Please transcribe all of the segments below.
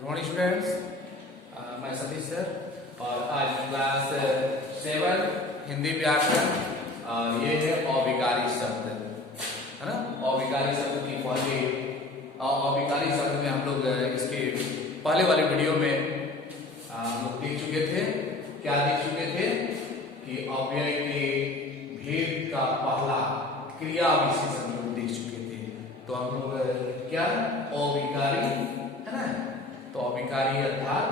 Good morning students, मैं Satish sir और आज क्लास 7 हिंदी व्याकरण ये है अविकारी शब्द, है ना। अविकारी शब्द की पहले अविकारी शब्द में हम लोग इसके पहले वाले वीडियो में हम लोग देख चुके थे। क्या देख चुके थे कि अव्यय के भेद का पहला क्रिया विशेषण हम लोग देख चुके थे। तो हम लोग क्या अविकारी, है ना। तो अविकारी अर्थात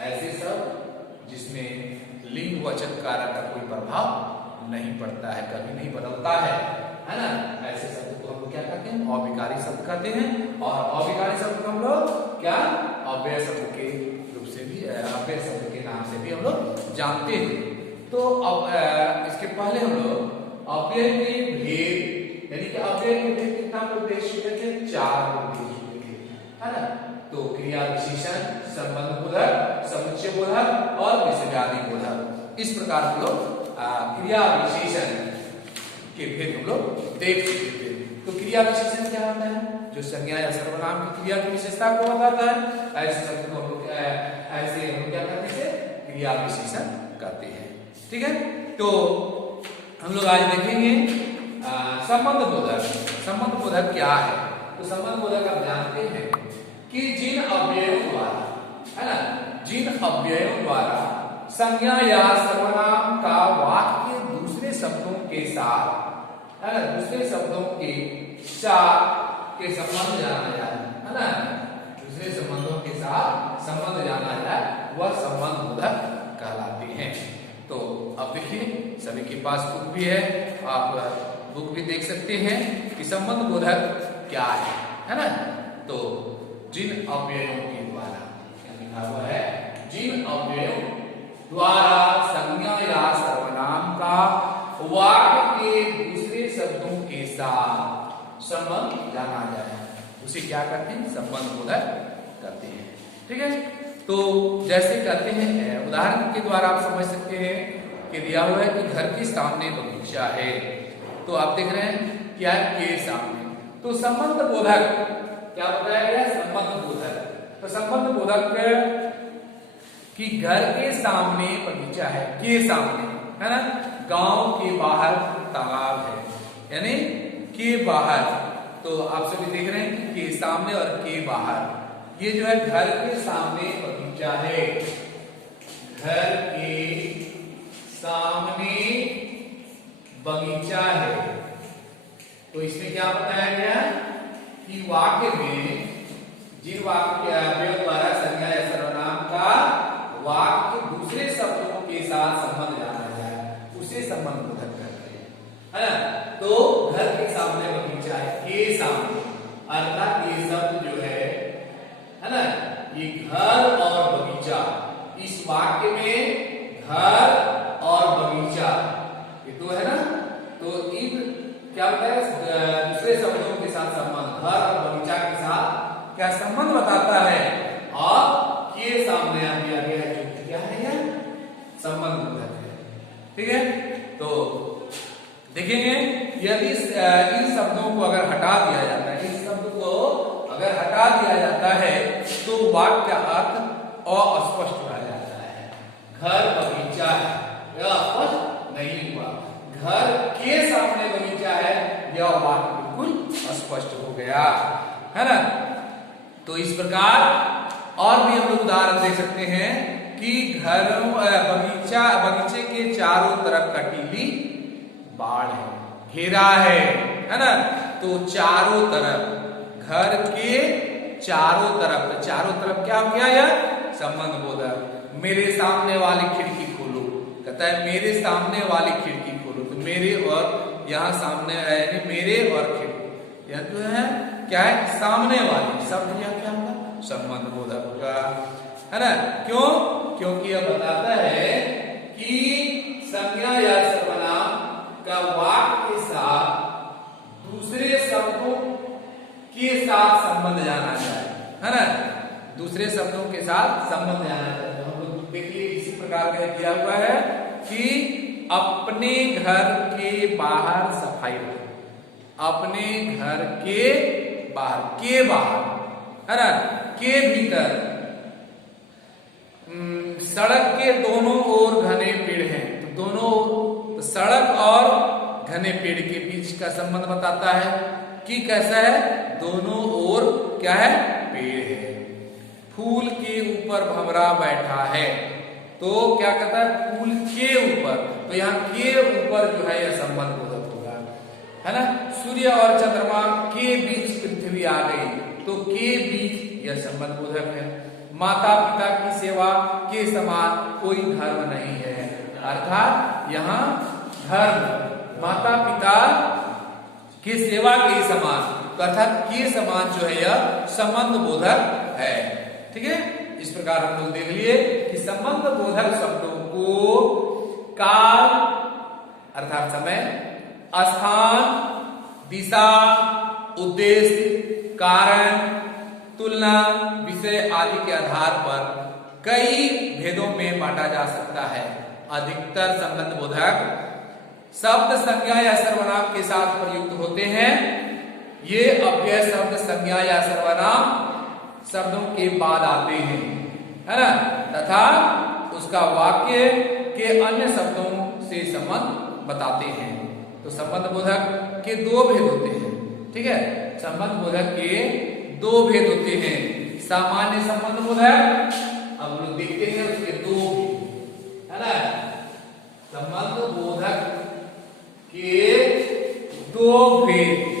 ऐसे शब्द जिसमें लिंग वचन कारक का कोई प्रभाव नहीं पड़ता है, कभी नहीं बदलता है ना। ऐसे शब्द को हम लोग क्या कहते हैं, अविकारी शब्द कहते हैं। और अविकारी शब्द को हम लोग क्या अव्यय शब्द के रूप से भी, अव्यय शब्द के नाम से भी हम लोग जानते हैं। तो अब इसके पहले हम लोग अव्यय के भेद, यानी कि अव्यय के भेद कितना लोग देख चुके थे, 4 लोग देख चुके थे, है ना। तो क्रिया विशेषण, संबंध बोधक, समुच्चय बोधक और विशेषादि बोधक, इस प्रकार हम लोग क्रिया विशेषण के भेद हम लोग देख चुके थे। तो क्रिया विशेषण क्या होता है, जो संज्ञा या सर्वनाम की क्रिया की विशेषता को बताता है। ऐसे शब्द को हम लोग ऐसे हम लोग क्या करते हैं, क्रिया विशेषण कहते हैं। ठीक है, तो हम लोग आज देखेंगे संबंध बोधक। संबंध बोधक क्या है, तो संबंध बोधक आप जानते हैं कि जिन अव्ययों द्वारा, है ना, जिन अव्ययों द्वारा संज्ञा या सर्वनाम का वाक्य दूसरे शब्दों के साथ, है ना, दूसरे शब्दों के साथ के संबंध जाना जाए, है ना, दूसरे संबंधों के साथ संबंध जाना जाए, वह संबंध बोधक कहलाते हैं। तो अब देखिए सभी के पास बुक भी है, आप बुक भी देख सकते हैं कि संबंध बोधक क्या है ना। तो जिन अव्ययों के द्वारा, क्या लिखा हुआ है, जिन अव्ययों द्वारा संज्ञा या सर्वनाम का वाक्य के दूसरे शब्दों के साथ संबंध जाना जाए, उसे क्या करते हैं, संबंध बोधक करते हैं। ठीक है, तो जैसे कहते हैं, उदाहरण के द्वारा आप समझ सकते हैं कि दिया हुआ है कि घर के सामने बगीचा है। तो आप देख रहे हैं क्या है, के सामने, तो संबंध बोधक क्या बताया गया, संबंध बोधक। तो संबंध बोधक कि घर के सामने बगीचा है, के सामने, है ना, गांव के बाहर तालाब है, यानी के बाहर। तो आप सभी देख रहे हैं कि के सामने और के बाहर, ये जो है घर के सामने बगीचा है, घर के सामने बगीचा है। तो इसमें क्या बताया गया कि वाक्य में जिन वाक्य अव्ययों द्वारा संज्ञा या सर्वनाम का वाक्य दूसरे शब्दों के साथ संबंध जाना जाए, उसे संबंध बोधक करते हैं, है ना। तो घर के सामने बगीचा है, के सामने, अर्थात ये शब्द जो है ना, ये घर और बगीचा, इस वाक्य में घर और बगीचा ये तो है ना। तो इन क्या बताया, दूसरे शब्दों के साथ संबंध, घर और बगीचा के साथ क्या संबंध बताता है, और के सामने आ दिया गया है, जो क्या है यार, संबंध बोधक है। ठीक है, तो देखेंगे यदि इन शब्दों को अगर हटा दिया जाता है, इस शब्द को अगर हटा दिया जाता है तो वाक्य का अर्थ अस्पष्ट रह जाता है। घर बगीचा है, यह स्पष्ट नहीं हुआ, घर के सामने बगीचा है, यह वाक्य बिल्कुल स्पष्ट हो गया, है ना। तो इस प्रकार और भी हम लोग उदाहरण दे सकते हैं कि घरों बगीचे के चारों तरफ कटीली बाड़ है, घेरा है ना। तो चारों तरफ, घर के चारों तरफ, चारों तरफ क्या हो गया यार, संबंध बोधक। मेरे सामने वाली खिड़की खोलो, कहता है मेरे सामने वाली खिड़की खोलो, तो मेरे और यहाँ सामने, यानी मेरे और खिड़की, यह जो है क्या है, सामने वाली शब्द, यह क्या होगा, संबंध बोधक होगा, है ना। क्यों, क्योंकि यह बताता है कि संज्ञा या सर्वनाम का वाक्य के साथ दूसरे शब्दों के साथ संबंध जाना चाहिए, है ना, दूसरे शब्दों के साथ संबंध जाना चाहिए। हम लोग देखिए इसी प्रकार का दिया हुआ है कि अपने घर के बाहर सफाई रखें, अपने घर के बाहर, के बाहर, है ना, के भीतर सड़क के दोनों ओर घने पेड़ हैं। तो दोनों तो सड़क और घने पेड़ के बीच का संबंध बताता है कि कैसा है, दोनों ओर क्या है, पेड़ है। फूल के ऊपर भंवरा बैठा है, तो क्या कहता है, फूल के ऊपर, तो यहाँ के ऊपर जो है यह संबंध बोधक होगा, है ना। सूर्य और चंद्रमा के बीच पृथ्वी आ गई, तो के बीच यह संबंध बोधक है। माता पिता की सेवा के समान कोई धर्म नहीं है, अर्थात यहाँ धर्म माता पिता की सेवा के समान, अर्थात के समान जो है यह संबंध बोधक है। ठीक है, इस प्रकार हम लोग देख लिए कि संबंध बोधक शब्दों को काल अर्थात समय, स्थान, दिशा, उद्देश्य, कारण, तुलना, विषय आदि के आधार पर कई भेदों में बांटा जा सकता है। अधिकतर संबंध बोधक शब्द संज्ञा या सर्वनाम के साथ प्रयुक्त होते हैं। ये अव्यय शब्द संज्ञा या सर्वनाम शब्दों के बाद आते हैं, है ना, तथा उसका वाक्य के अन्य शब्दों से संबंध बताते हैं। तो संबंध बोधक के दो भेद होते हैं। ठीक है, संबंध बोधक के दो भेद होते हैं। सामान्य संबंध बोधक, अब लोग देखते हैं उसके दो, है ना, संबंध बोधक के दो भेद।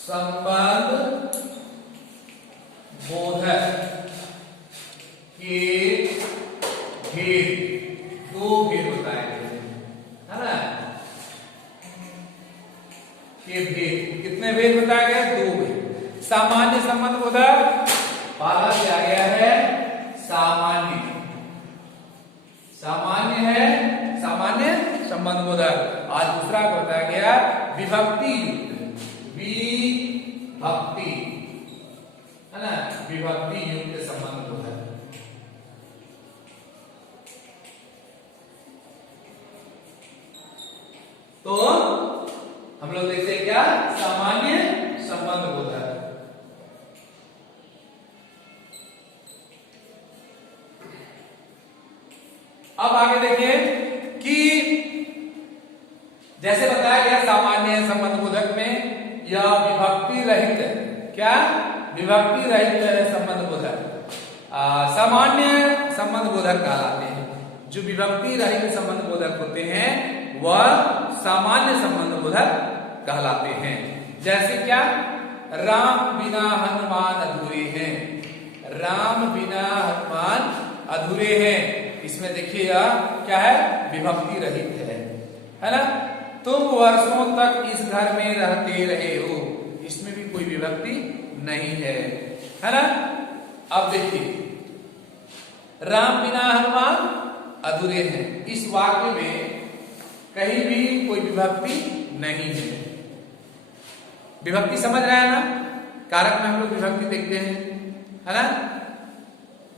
संबंध बोधक के भेद, दो भेद बताए गए, है ना, के भेद। कितने भेद बताए गए, दो भेद। सामान्य संबंध बोधक पहला किया गया है सामान्य, सामान्य है सामान्य संबंध बोधक। आज दूसरा बताया गया विभक्ति युक्त, विभक्ति, है ना, विभक्ति युक्त संबंध बोधक। तो हम लोग देखते हैं क्या, सामान्य संबंध बोधक। अब आगे देखिए कि जैसे बताया गया सामान्य संबंध बोधक में यह विभक्ति रहित, क्या, विभक्ति रहित संबंध बोधक सामान्य संबंध बोधक कहलाते हैं। जो विभक्ति रहित संबंध बोधक होते हैं वह सामान्य संबंध बोधक कहलाते हैं। जैसे क्या, राम बिना हनुमान अधूरे हैं, राम बिना हनुमान अधूरे हैं। इसमें देखिए क्या है, विभक्ति रहित है ना। तुम वर्षों तक इस घर में रहते रहे हो, इसमें भी कोई विभक्ति नहीं है ना। अब देखिए, राम बिना हनुमान अधूरे हैं, इस वाक्य में कहीं भी कोई विभक्ति नहीं है। विभक्ति समझ रहे हैं ना, कारक में हम लोग विभक्ति देखते हैं, है ना।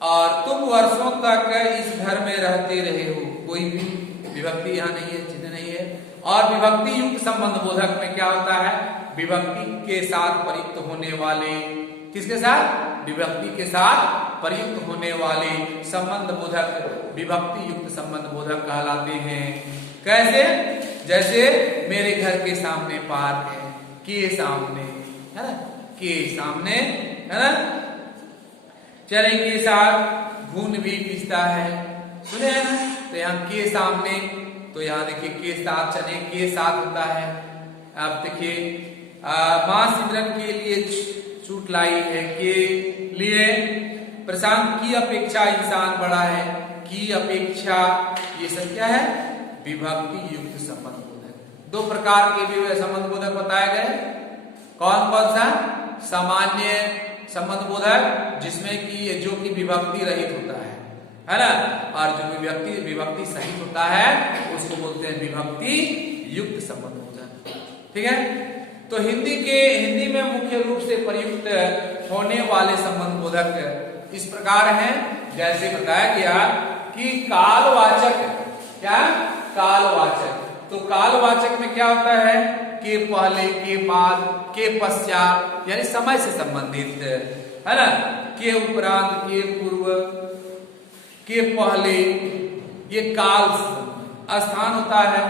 और तुम वर्षों तक इस घर में रहते रहे हो, कोई भी विभक्ति यहाँ नहीं है, चिन्ह नहीं है। और विभक्ति युक्त संबंध बोधक में क्या होता है, विभक्ति के साथ प्रयुक्त होने वाले, किसके साथ, विभक्ति के साथ प्रयुक्त होने वाले संबंध बोधक विभक्ति युक्त संबंध बोधक कहलाते हैं। कैसे, जैसे मेरे घर के सामने पार्क है, के सामने, है ना, के सामने, है ना। चने के साथ घून भी पिसता है, सुने हैं ना। तो यहाँ के सामने, तो यहाँ देखिए के साथ, चने के साथ होता है। आप देखिए माँ सिमरन के लिए छूट लाई है, के लिए। प्रशांत की अपेक्षा इंसान बड़ा है, की अपेक्षा, ये सब क्या है, विभक्ति युक्त संबंध बोधक। दो प्रकार के भी संबंध बोधक बताए गए। कौन कौन सा, सामान्य संबंध बोधक जिसमें कि जो कि विभक्ति रहित होता है ना, और जो विभक्ति सहित होता है उसको बोलते हैं विभक्ति युक्त संबंध बोधक। ठीक है, तो हिंदी में मुख्य रूप से प्रयुक्त होने वाले संबंध बोधक इस प्रकार हैं। जैसे बताया गया कि कालवाचक, क्या, कालवाचक। तो कालवाचक में क्या होता है के पहले, के बाद, के पश्चात, यानी समय से संबंधित, है ना। के उपरांत, के पूर्व, के पहले, ये काल स्थान होता है।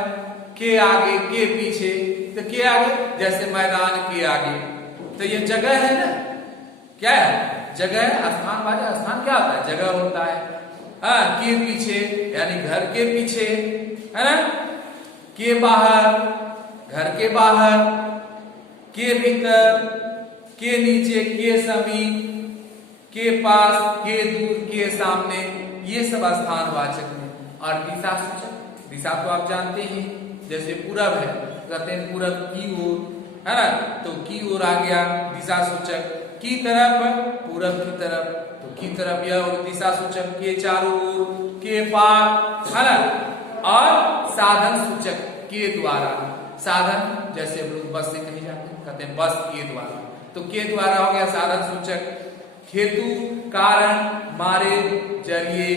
के आगे, के पीछे, तो के आगे जैसे मैदान के आगे, तो ये जगह है ना, क्या है, जगह है। स्थान वाले, स्थान क्या होता है, जगह होता है। हाँ, के पीछे यानी घर के पीछे, है ना। के बाहर, घर के बाहर, के भीतर, के नीचे, के समीप, के पास, के दूर, के सामने, ये सब स्थानवाचक हैं। और दिशा सूचक, दिशा तो आप जानते हैं, जैसे पूरब है, कहते हैं पूरब की ओर, है ना, तो की ओर आ गया दिशा सूचक। की तरफ, पूरब की तरफ, तो की तरफ यह दिशा सूचक। के चारों ओर, के पार, है ना। और साधन सूचक, के द्वारा, साधन जैसे हम लोग बस से कहीं जाते हैं, कहते हैं बस के द्वारा, तो के द्वारा हो गया साधन सूचक। हेतु, कारण, मारे, जरिए,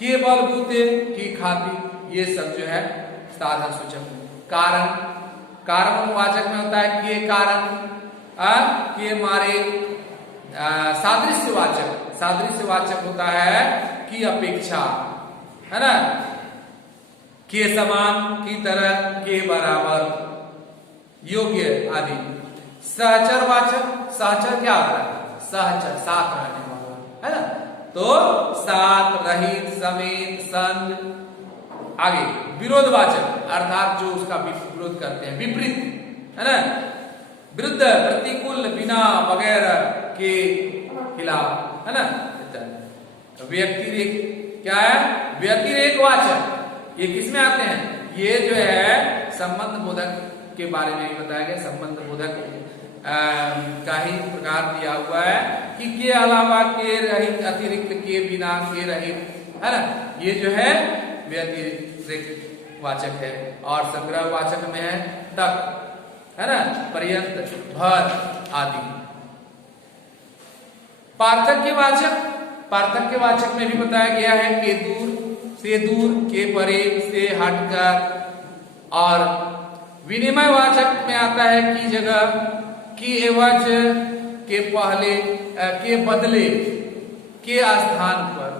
के बलबूते, की खातिर, ये सब जो है साधन सूचक। कारण, कारणवाचक में होता है के कारण, के मारे। सादृश्यवाचक, सादृश्यवाचक होता है की अपेक्षा, है ना, के समान, की तरह, के बराबर, योग्य आदि। सहचरवाचक, सहचर क्या होता है, सहचर साथ रहने वाला, है ना, तो साथ, रहित, समेत, संग। आगे विरोधवाचक, अर्थात जो उसका विरोध करते हैं, विपरीत, है ना, विरुद्ध, प्रतिकूल, बिना, वगैरह, के खिलाफ, है ना। व्यतिरेक क्या है, व्यतिरेकवाचक, ये किसमें आते हैं, ये जो है संबंध बोधक के बारे में बताया गया। संबंध बोधक का ही प्रकार दिया हुआ है कि के अलावा, के रहित, अतिरिक्त, के बिना, के रहित, है ना, ये जो है व्यतिरेक वाचक है। और संग्रह वाचक में है तक, है ना, पर्यंत, भर आदि। पार्थक्यवाचक, पार्थक्यवाचक में भी बताया गया है के दूर से दूर, के परे से हटकर। और विनिमयवाचक में आता है की जगह, की एवज, के पहले, के बदले, के स्थान पर,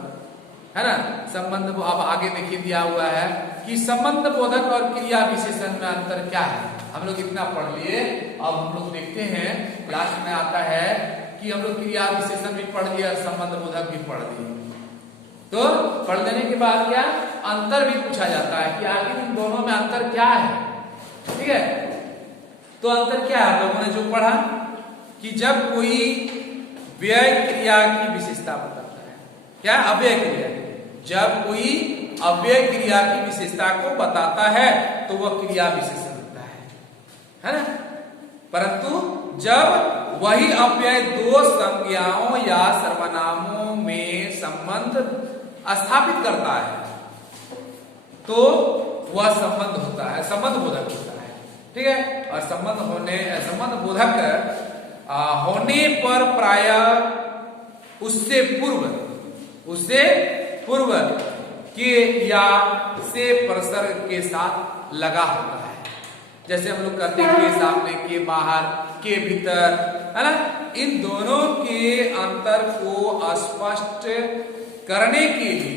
है ना। संबंध, अब आगे देखिए दिया हुआ है कि संबंध बोधक और क्रिया विशेषण में अंतर क्या है। हम लोग इतना पढ़ लिए, अब हम लोग देखते हैं लास्ट में आता है कि हम लोग क्रिया विशेषण भी पढ़ लिया और संबंध बोधक भी पढ़ लिए। तो पढ़ लेने के बाद क्या अंतर भी पूछा जाता है कि आखिर इन दोनों में अंतर क्या है, ठीक है। तो अंतर क्या है, लोगों ने जो पढ़ा कि जब कोई व्यय क्रिया की विशेषता बताता है, क्या अव्यय क्रिया, जब कोई अव्यय क्रिया की विशेषता को बताता है तो वह क्रिया विशेषण होता है ना। परंतु जब वही अव्यय दो संज्ञाओं या सर्वनामों में संबंध स्थापित करता है तो वह संबंध होता है, संबंध बोधक होता है, ठीक है। और संबंध बोधक होने पर प्रायः उससे पूर्व के या से प्रसर्ग के साथ लगा होता है। जैसे हम लोग कहते हैं के सामने, के बाहर, के भीतर, है ना। इन दोनों के अंतर को स्पष्ट करने के लिए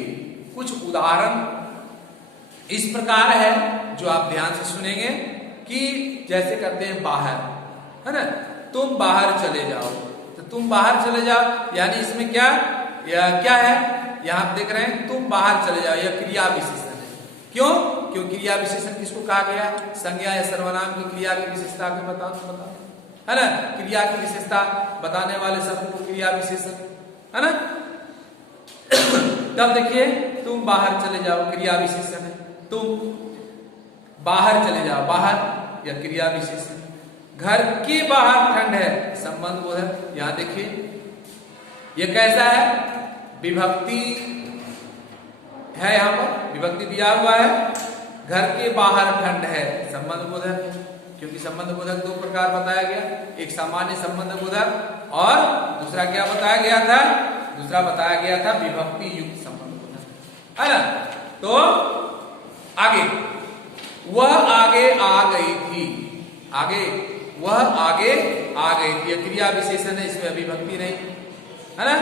कुछ उदाहरण इस प्रकार है जो आप ध्यान से सुनेंगे कि जैसे कहते हैं बाहर, है ना, तुम बाहर चले जाओ, तो तुम बाहर चले जाओ यानी इसमें क्या है, यहां आप देख रहे हैं तुम बाहर चले जाओ, यह क्रिया विशेषण है। क्यों? क्योंकि क्रिया विशेषण किसको कहा गया, संज्ञा या सर्वनाम की क्रिया की विशेषता को बताओ, है ना। क्रिया की विशेषता बताने वाले शब्द को क्रिया विशेषण, है ना। तब देखिए तुम बाहर चले जाओ क्रिया विशेषण है, तुम बाहर चले जाओ, बाहर या क्रिया विशेषण। घर के बाहर ठंड है, संबंध बोधक। यहां देखिए ये कैसा है, विभक्ति है, यहां पर विभक्ति दिया हुआ है। घर के बाहर ठंड है, संबंध बोधक है, क्योंकि संबंध बोधक दो प्रकार बताया गया, एक सामान्य संबंध बोधक और दूसरा क्या बताया गया था, दूसरा बताया गया था विभक्ति युक्त संबंध बोधक, है ना। तो आगे वह आगे आ गई थी, आगे, वह आगे आ गई थी। यह क्रिया विशेषण है, इसमें अभिभक्ति नहीं है ना,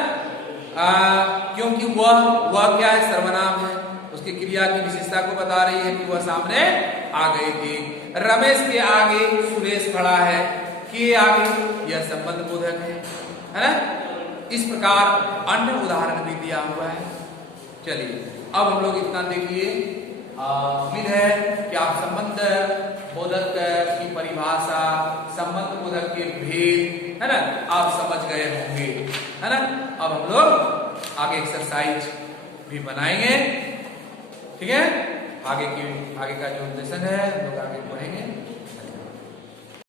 क्योंकि वह क्या है, सर्वनाम है, उसकी क्रिया की विशेषता को बता रही है कि वह सामने आ गई थी। रमेश के आगे सुरेश खड़ा है, के आगे यह संबंध बोधक है ना। इस प्रकार अन्य उदाहरण भी दिया हुआ है। चलिए अब हम लोग इतना देखिए, उम्मीद है कि आप संबंध बोधक की परिभाषा, संबंध बोधक के भेद है ना, आप समझ गए होंगे है ना। अब हम लोग आगे एक्सरसाइज भी बनाएंगे, ठीक है। आगे का जो लेसन है हम लोग आगे पढ़ेंगे।